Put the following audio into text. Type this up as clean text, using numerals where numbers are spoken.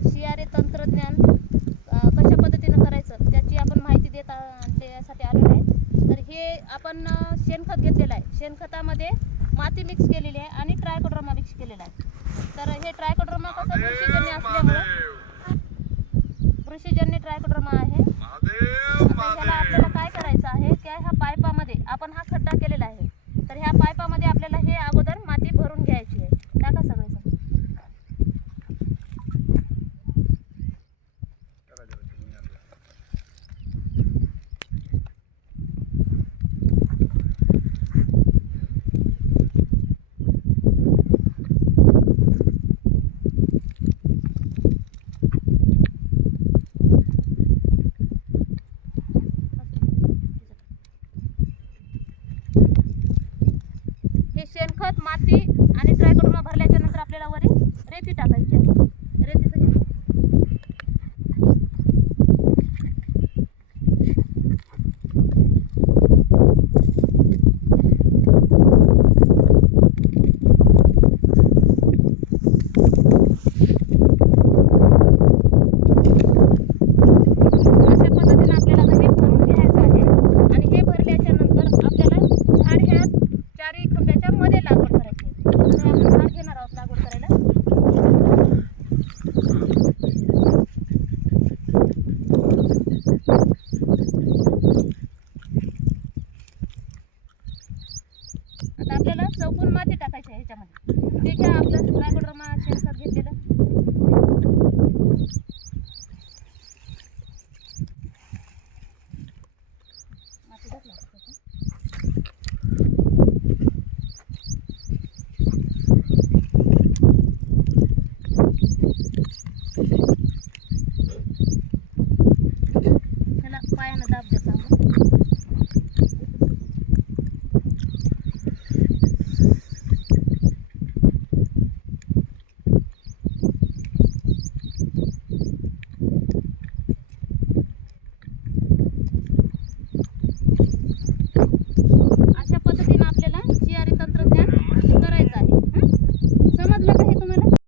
CRA तंत्रज्ञान कशा पद्धतीनं करायचं त्याची आपण माहिती देण्यासाठी आलेलो आहे. तर हे आपण शेणखत घेतलेलं आहे. शेणखतामध्ये माती मिक्स केलेली आहे आणि ट्रायकोडर्मा मिक्स केलेला आहे. तर हे ट्रायकोडर्मा कसं बुरशीजन्य असल्यामुळे